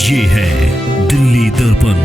ये है दिल्ली दर्पण।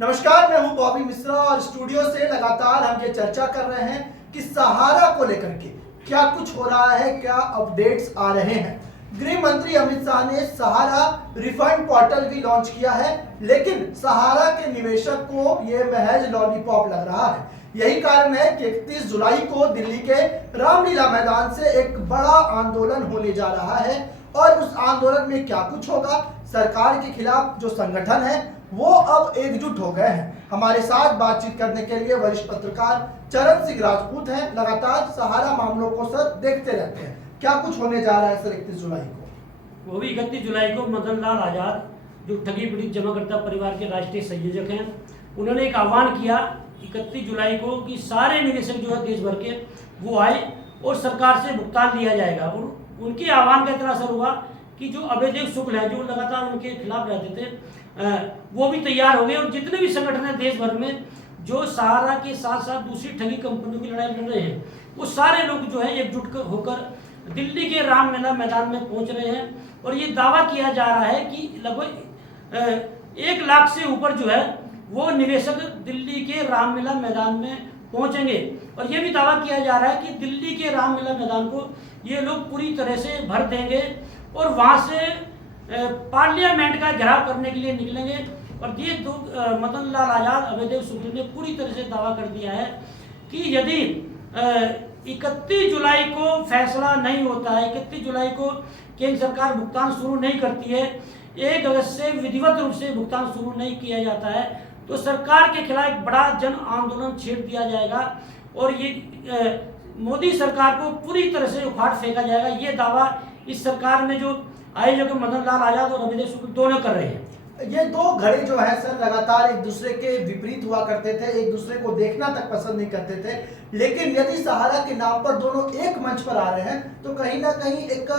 नमस्कार, मैं हूं बॉबी मिश्रा और स्टूडियो से लगातार हम ये चर्चा कर रहे हैं कि सहारा को लेकर के क्या कुछ हो रहा है, क्या अपडेट्स आ रहे हैं। गृह मंत्री अमित शाह ने सहारा रिफंड पोर्टल भी लॉन्च किया है, लेकिन सहारा के निवेशक को ये महज लॉलीपॉप लग रहा है। यही कारण है कि 31 जुलाई को दिल्ली के रामलीला मैदान से एक बड़ा आंदोलन होने जा रहा है और उस आंदोलन में क्या कुछ होगा, सरकार के खिलाफ जो संगठन है वो अब एकजुट हो गए हैं। हमारे साथ बातचीत करने के लिए वरिष्ठ पत्रकार चरण सिंह राजपूत हैं। लगातार सहारा मामलों को सर देखते रहते हैं, क्या कुछ होने जा रहा है सर 31 जुलाई को? वो भी 31 जुलाई को मदन लाल आजाद जो ठगी पीड़ित जमाकर्ता परिवार के राष्ट्रीय संयोजक हैं, उन्होंने एक आह्वान किया 31 जुलाई को कि सारे निवेशक जो है देश भर के वो आए और सरकार से भुगतान लिया जाएगा। और उनके आह्वान का इतना असर हुआ कि जो अवैध शुक्ल है, जो लगातार उनके खिलाफ रहते थे, वो भी तैयार हो गए। और जितने भी संगठन हैं देश भर में जो सहारा के साथ साथ दूसरी ठगी कंपनियों की लड़ाई लड़ रहे हैं, वो सारे लोग जो है एकजुट होकर दिल्ली के रामलीला मैदान में पहुंच रहे हैं। और ये दावा किया जा रहा है कि लगभग 1 लाख से ऊपर जो है वो निवेशक दिल्ली के रामलीला मैदान में पहुंचेंगे। और ये भी दावा किया जा रहा है कि दिल्ली के रामलीला मैदान को ये लोग पूरी तरह से भर देंगे और वहाँ से पार्लियामेंट का घेराव करने के लिए निकलेंगे। और ये मदन लाल आजाद अवैध शुक्ल ने पूरी तरह से दावा कर दिया है कि यदि 31 जुलाई को फैसला नहीं होता है, 31 जुलाई को केंद्र सरकार भुगतान शुरू नहीं करती है, 1 अगस्त से विधिवत रूप से भुगतान शुरू नहीं किया जाता है, तो सरकार के खिलाफ एक बड़ा जन आंदोलन छेड़ दिया जाएगा और ये मोदी सरकार को पूरी तरह से उखाड़ फेंका जाएगा। ये दावा इस सरकार में जो आयोजक मदन लाल आजाद और अवैध शुक्ल दोनों कर रहे हैं। ये दो घड़े जो है सर लगातार एक दूसरे के विपरीत हुआ करते थे, एक दूसरे को देखना तक पसंद नहीं करते थे, लेकिन यदि सहारा के नाम पर दोनों एक मंच पर आ रहे हैं तो कहीं ना कहीं एक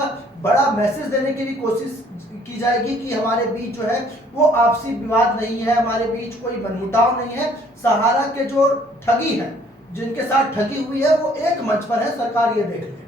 बड़ा मैसेज देने की भी कोशिश की जाएगी कि हमारे बीच जो है वो आपसी विवाद नहीं है, हमारे बीच कोई मनमुटाव नहीं है। सहारा के जो ठगी है, जिनके साथ ठगी हुई है, वो एक मंच पर है, सरकार ये देख ले।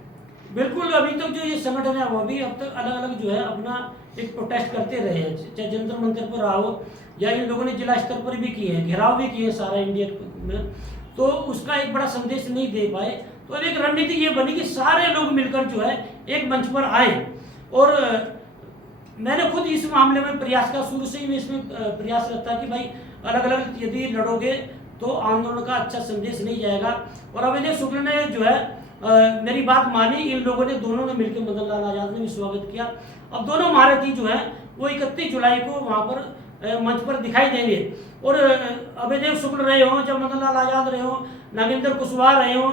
बिल्कुल, अभी तक जो ये संगठन है वो भी अब तक अलग अलग जो है अपना एक प्रोटेस्ट करते रहे हैं, चाहे जंतर मंतर पर आओ या इन लोगों ने जिला स्तर पर भी किए हैं, घेराव भी किए सारा इंडिया में, तो उसका एक बड़ा संदेश नहीं दे पाए। तो अब एक रणनीति ये बनी कि सारे लोग मिलकर जो है एक मंच पर आए। और मैंने खुद इस मामले में प्रयास का, शुरू से ही मैं इसमें प्रयास रहता कि भाई अलग अलग यदि लड़ोगे तो आंदोलन का अच्छा संदेश नहीं जाएगा। और अवैध शुक्ल ने जो है मेरी बात मानी, इन लोगों ने दोनों ने मिलकर मदन लाल आजाद ने भी स्वागत किया। अब दोनों महारथी जो है वो 31 जुलाई को वहाँ पर मंच पर दिखाई देंगे। और अवैध शुक्ल रहे हों, जब मदन लाल आजाद रहे हों, नागेंद्र कुशवाहा रहे हों,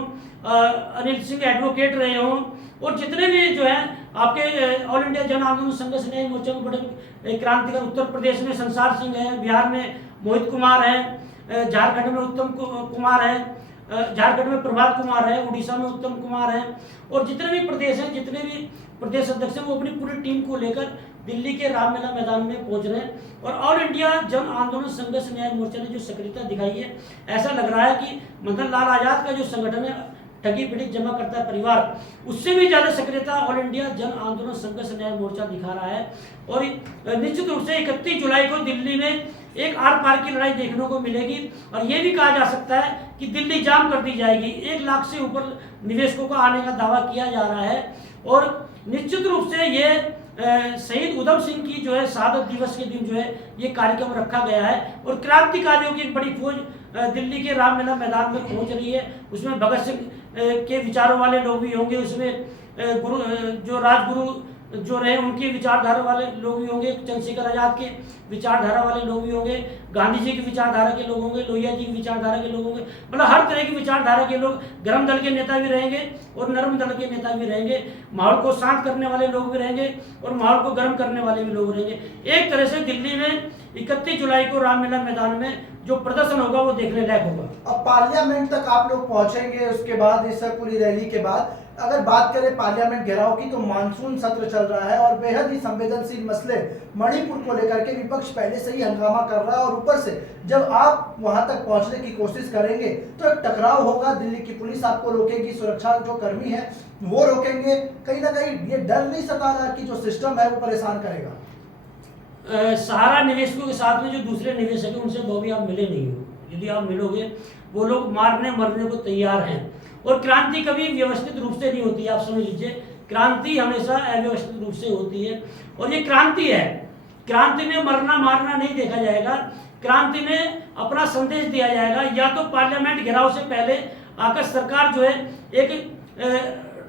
अनिल सिंह एडवोकेट रहे हों, और जितने भी जो है आपके ऑल इंडिया जन आंदोलन संघर्ष न्याय मोर्चा में बड़े क्रांतिकार, उत्तर प्रदेश में संसार सिंह है, बिहार में मोहित कुमार है, झारखंड में उत्तम कुमार है, झारखंड में प्रभात कुमार है, उड़ीसा में उत्तम कुमार है, और जितने भी प्रदेश हैं, जितने भी प्रदेश अध्यक्ष हैं, वो अपनी पूरी टीम को लेकर दिल्ली के रामलीला मैदान में पहुंच रहे हैं। और ऑल इंडिया जन आंदोलन संघर्ष न्याय मोर्चा ने जो सक्रियता दिखाई है, ऐसा लग रहा है कि मदन लाल आजाद का जो संगठन है ठगी पीड़ित जमाकर्ता परिवार, उससे भी ज्यादा सक्रियता ऑल इंडिया जन आंदोलन संघर्ष न्याय मोर्चा दिखा रहा है। और निश्चित रूप से 31 जुलाई को दिल्ली में एक आर पार की लड़ाई देखने को मिलेगी। और ये भी कहा जा सकता है कि दिल्ली जाम कर दी जाएगी। 1 लाख से ऊपर निवेशकों का आने का दावा किया जा रहा है। और निश्चित रूप से ये शहीद उधम सिंह की जो है शहादत दिवस के दिन जो है ये कार्यक्रम रखा गया है। और क्रांतिकारियों की एक बड़ी फौज दिल्ली के रामलीला मैदान में पहुंच रही है। उसमें भगत सिंह के विचारों वाले लोग भी होंगे, उसमें गुरु जो राजगुरु जो रहे उनके विचारधारा वाले लोग भी होंगे, चंद्रशेखर आजाद के विचारधारा वाले लोग भी होंगे, गांधी जी की विचारधारा के लोग होंगे, लोहिया जी की विचारधारा के लोग होंगे, मतलब हर तरह की विचारधारा के लोग, गर्म दल के नेता भी रहेंगे और नरम दल के नेता भी रहेंगे, माहौल को शांत करने वाले लोग भी रहेंगे और माहौल को गर्म करने वाले भी लोग रहेंगे। एक तरह से दिल्ली में 31 जुलाई को रामलीला मैदान में जो प्रदर्शन होगा वो देखने लायक होगा। अब पार्लियामेंट तक आप लोग पहुंचेंगे, उसके बाद इस पूरी रैली के बाद अगर बात करें पार्लियामेंट घेराव की, तो मानसून सत्र चल रहा है और बेहद ही संवेदनशील मसले मणिपुर को लेकर के विपक्ष पहले से ही हंगामा कर रहा है, और ऊपर से जब आप वहां तक पहुंचने की कोशिश करेंगे तो एक टकराव होगा। दिल्ली की पुलिस आपको रोकेगी, सुरक्षा जो कर्मी है वो रोकेंगे। कहीं ना कहीं ये डर नहीं सता रहा कि जो सिस्टम है वो परेशान करेगा? सहारा निवेशकों के साथ में जो दूसरे निवेशक हैं उनसे वो भी आप मिले नहीं हो। यदि आप मिलोगे, वो लोग मारने मरने को तैयार हैं। और क्रांति कभी व्यवस्थित रूप से नहीं होती, आप समझ लीजिए। क्रांति हमेशा अव्यवस्थित रूप से होती है, और ये क्रांति है। क्रांति में मरना मारना नहीं देखा जाएगा। क्रांति में अपना संदेश दिया जाएगा। या तो पार्लियामेंट घेराव से पहले आकर सरकार जो है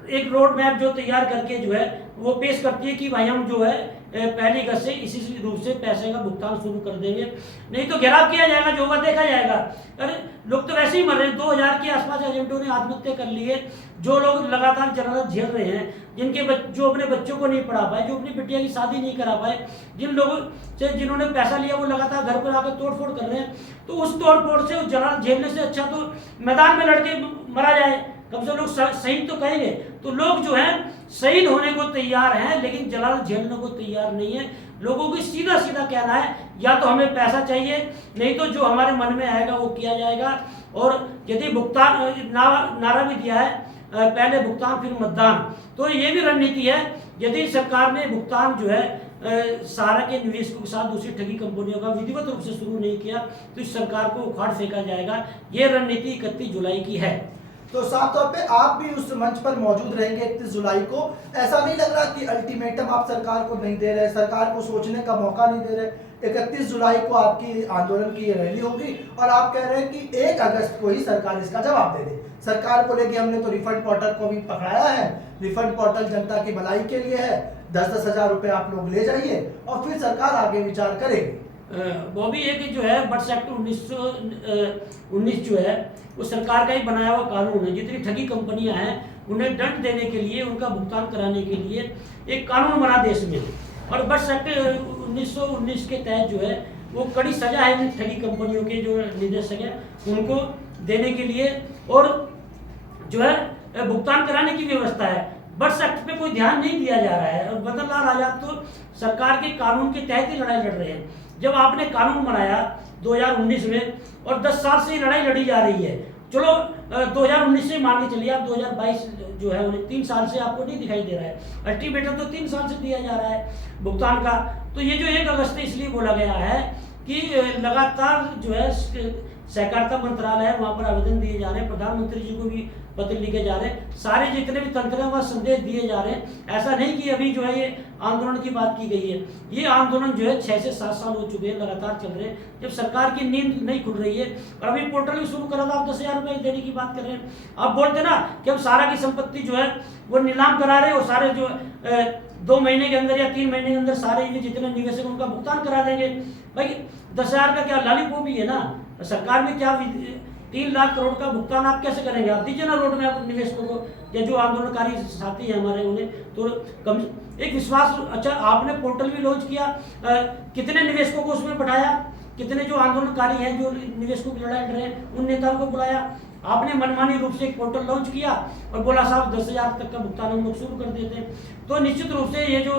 एक रोड मैप जो तैयार करके जो है वो पेश करती है कि भाई हम जो है पहली अगस्त से इसी रूप से पैसे का भुगतान शुरू कर देंगे, नहीं तो घेराव किया जाएगा, जो होगा देखा जाएगा। अरे लोग तो वैसे ही मर रहे हैं। 2000 के आसपास एजेंटों ने आत्महत्या कर ली है। जो लोग लगातार जरूरत झेल रहे हैं, जो अपने बच्चों को नहीं पढ़ा पाए, जो अपनी बिटिया की शादी नहीं करा पाए, जिन लोगों से जिन्होंने पैसा लिया वो लगातार घर पर आकर तोड़ फोड़ कर रहे हैं, तो उस तोड़ फोड़ से जरूरत झेलने से अच्छा तो मैदान में लड़के मरा जाए, कम से लोग शहीद तो कहेंगे। तो लोग जो हैं शहीद होने को तैयार हैं, लेकिन जलाल झेलने को तैयार नहीं है। लोगों को सीधा सीधा कहना है या तो हमें पैसा चाहिए, नहीं तो जो हमारे मन में आएगा वो किया जाएगा। और यदि भुगतान नारा भी दिया है, पहले भुगतान फिर मतदान, तो ये भी रणनीति है। यदि सरकार ने भुगतान जो है सहारा के निवेशकों के साथ दूसरी ठगी कंपनियों का विधिवत रूप से शुरू नहीं किया, तो इस सरकार को उखाड़ फेंका जाएगा। ये रणनीति 31 जुलाई की है। तो साफ तौर पे आप भी उस मंच पर मौजूद रहेंगे 31 जुलाई को। ऐसा नहीं लग रहा कि अल्टीमेटम आप सरकार को नहीं दे रहे, सरकार को सोचने का मौका नहीं दे रहे? 31 जुलाई को आपकी आंदोलन की रैली होगी और आप कह रहे हैं कि 1 अगस्त को ही सरकार इसका जवाब दे दे। सरकार को लेके हमने तो रिफंड पोर्टल को भी पकड़ाया है। रिफंड पोर्टल जनता की भलाई के लिए है। 10-10 हजार रुपए आप लोग ले जाइए और फिर सरकार आगे विचार करेगी। वो भी एक जो है बट एक्ट 1919 जो है वो सरकार का ही बनाया हुआ कानून है। जितनी ठगी कंपनियां हैं उन्हें दंड देने के लिए, उनका भुगतान कराने के लिए एक कानून बना देश में। और बट एक्ट 1919 के तहत जो है वो कड़ी सजा है इन ठगी कंपनियों के जो निदेशक हैं उनको देने के लिए, और जो है भुगतान कराने की व्यवस्था है। बट एक्ट पे कोई ध्यान नहीं दिया जा रहा है। और बदन लाल आजाद तो सरकार के कानून के तहत ही लड़ाई लड़ रहे हैं। जब आपने कानून बनाया 2019 में और 10 साल से लड़ाई लड़ी जा रही है, चलो 2019 से मान के चलिए, आप 2022 जो है उन्हें 3 साल से आपको नहीं दिखाई दे रहा है। अल्टीमेटम तो 3 साल से दिया जा रहा है भुगतान का। तो ये जो 1 अगस्त इसलिए बोला गया है कि लगातार जो है सहकारिता मंत्रालय है, वहाँ पर आवेदन दिए जा रहे हैं, प्रधानमंत्री जी को भी पत्र लिखे जा रहे हैं, सारे जितने भी तंत्र हैं वह संदेश दिए जा रहे हैं। ऐसा नहीं कि अभी जो है ये आंदोलन की बात की गई है। ये आंदोलन जो है 6 से 7 साल हो चुके हैं, लगातार चल रहे हैं, जब सरकार की नींद नहीं खुल रही है। और अभी पोर्टल भी शुरू करा था, आप 10,000 रुपये देने की बात कर रहे हैं। आप बोलते ना कि हम सारा की संपत्ति जो है वो नीलाम करा रहे हैं, और सारे जो 2 महीने के अंदर या 3 महीने के अंदर सारे जितने निवेशक उनका भुगतान करा देंगे। भाई 10,000 का क्या लॉलीपॉप ही है ना। सरकार में क्या 3 लाख करोड़ का भुगतान आप कैसे करेंगे? आप दीजिए ना रोड में आप निवेशकों को, या जो आंदोलनकारी साथी हैं हमारे उन्हें तो कम एक विश्वास। अच्छा, आपने पोर्टल भी लॉन्च किया, कितने निवेशकों को उसमें बढ़ाया, कितने जो आंदोलनकारी हैं जो निवेशकों की लड़ाई लड़ रहे हैं उन नेताओं को बुलाया। आपने मनमानी रूप से एक पोर्टल लॉन्च किया और बोला साहब 10,000 तक का भुगतान हम लोग शुरू कर देते हैं। तो निश्चित रूप से ये जो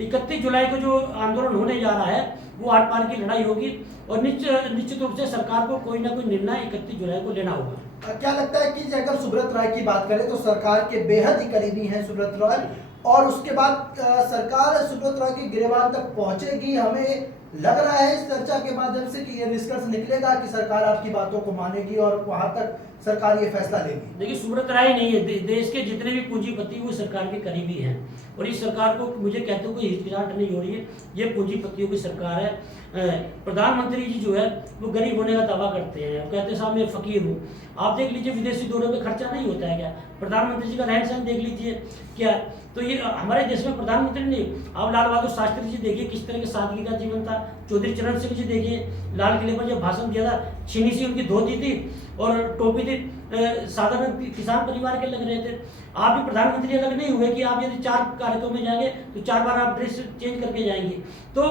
31 जुलाई को जो आंदोलन होने जा रहा है वो आर पार की लड़ाई होगी, और निश्चित रूप से सरकार को कोई ना कोई निर्णय 31 जुलाई को लेना होगा। क्या लगता है कि अगर सुब्रत राय की बात करें तो सरकार के बेहद ही करीबी हैं सुब्रत राय, और उसके बाद सरकार सुब्रत राय के गिरबान तक पहुंचेगी? हमें लग रहा है इस चर्चा के माध्यम से कि यह निष्कर्ष निकलेगा कि सरकार आपकी बातों को मानेगी और वहां तक सरकार ये फैसला लेगी। देखिए, सुब्रत राय नहीं है, देश के जितने भी पूंजीपति वो सरकार के करीबी हैं, और इस सरकार को मुझे कहते हो कोई हिचकिचाहट नहीं हो रही है। ये पूंजीपतियों की सरकार है। प्रधानमंत्री जी जो है वो गरीब होने का दावा करते हैं, वो कहते हैं साहब मैं फकीर हूँ। आप देख लीजिए विदेशी दौरे पे खर्चा नहीं होता है क्या? प्रधानमंत्री जी का रहन सहन देख लीजिए क्या। तो ये हमारे देश में प्रधानमंत्री नहीं, आप लाल बहादुर शास्त्री जी देखिए किस तरह के सादगी का जीवन था। चौधरी चरण सिंह जी देखिए, लाल किले पर जब भाषण दिया था, छीनी सी उनकी धोती थी और टोपी थी, साधारण किसान परिवार के लग रहे थे। आप भी प्रधानमंत्री अलग नहीं हुए कि आप यदि 4 कार्यक्रम में जाएंगे तो 4 बार आप ड्रेस चेंज करके जाएंगे। तो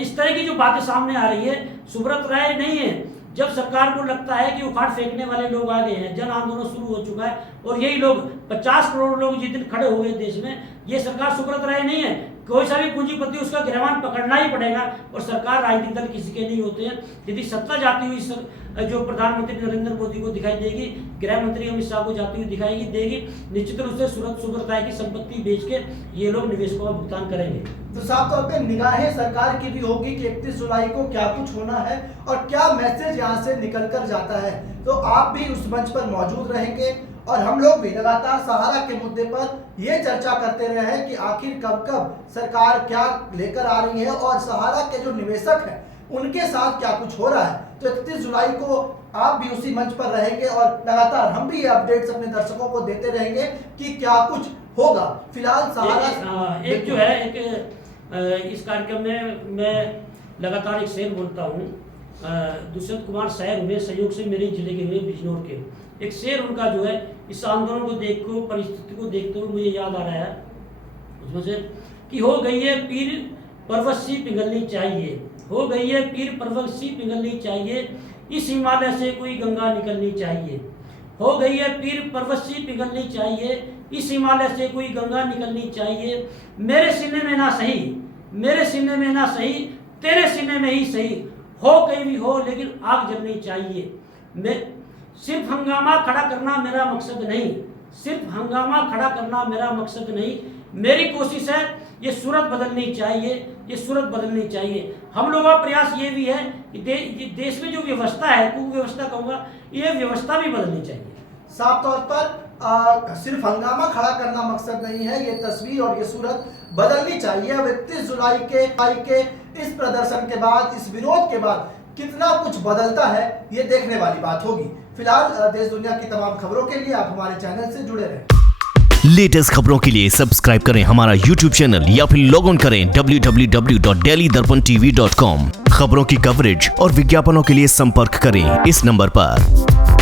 इस तरह की जो बातें सामने आ रही है, सुब्रत राय नहीं है जब सरकार को लगता है कि उखाड़ फेंकने वाले लोग आ गए हैं, जन आंदोलन शुरू हो चुका है और यही लोग 50 करोड़ लोग जिस दिन खड़े हुए देश में, ये सरकार सुब्रत राय नहीं है, कोई सा भी पूंजीपति उसका गिरवान पकड़ना ही पड़ेगा। और सरकार राजनीतिक दल किसी के नहीं होते हैं। यदि सत्ता जाती हुई जो प्रधानमंत्री नरेंद्र मोदी को दिखाई देगी, गृह मंत्री अमित शाह को जाती हुई दिखाई देगी, निश्चित रूप से सुब्रत राय की संपत्ति बेच के ये लोग निवेशकों का भुगतान करेंगे। तो साफ तौर पे निगाहें सरकार की भी होगी कि 31 जुलाई को क्या कुछ होना है और क्या मैसेज यहाँ से निकल कर जाता है। तो आप भी उस मंच पर मौजूद रहेंगे और हम लोग भी लगातार सहारा के मुद्दे पर ये चर्चा करते रहे हैं कि आखिर कब सरकार क्या लेकर आ रही है और सहारा के जो निवेशक हैं उनके साथ क्या कुछ हो रहा है। तो 31 जुलाई को आप भी उसी मंच पर रहेंगे और लगातार हम भी ये अपडेट्स अपने दर्शकों को देते रहेंगे कि क्या कुछ होगा। फिलहाल सहारा एक जो है एक इस कार्यक्रम में मैं लगातार एक शेर बोलता हूँ। दुष्यंत कुमार शहर हुए सहयोग से मेरे जिले के हुए बिजनौर के, एक शेर उनका जो है इस आंदोलन को देख को परिस्थिति को देखते हुए मुझे याद आ रहा है उसमें से कि हो गई है पीर पर्वत सी पिघलनी चाहिए, हो गई है पीर पर्वत सी पिघलनी चाहिए, इस हिमालय से कोई गंगा निकलनी चाहिए, हो गई है पीर पर्वत सी पिघलनी चाहिए, इस हिमालय से कोई गंगा निकलनी चाहिए, मेरे सीने में ना सही, मेरे सीने में ना सही, तेरे सीने में ही सही, हो कहीं भी हो लेकिन आग जलनी चाहिए। मैं सिर्फ हंगामा खड़ा करना मेरा मकसद नहीं, सिर्फ हंगामा खड़ा करना मेरा मकसद नहीं, मेरी कोशिश है ये सूरत बदलनी चाहिए, ये सूरत बदलनी चाहिए। हम लोगों का प्रयास ये भी है कि देश में जो व्यवस्था है, कुव्यवस्था कहूँगा, ये व्यवस्था भी बदलनी चाहिए। साफ तौर पर सिर्फ हंगामा खड़ा करना मकसद नहीं है, ये तस्वीर और ये सूरत बदलनी चाहिए। अब 31 जुलाई के इस प्रदर्शन के बाद, इस विरोध के बाद कितना कुछ बदलता है ये देखने वाली बात होगी। फिलहाल देश दुनिया की तमाम खबरों के लिए आप हमारे चैनल से जुड़े रहें। लेटेस्ट खबरों के लिए सब्सक्राइब करें हमारा YouTube चैनल या फिर लॉग ऑन करें www.delhidarpantv.com। खबरों की कवरेज और विज्ञापनों के लिए संपर्क करें इस नंबर पर।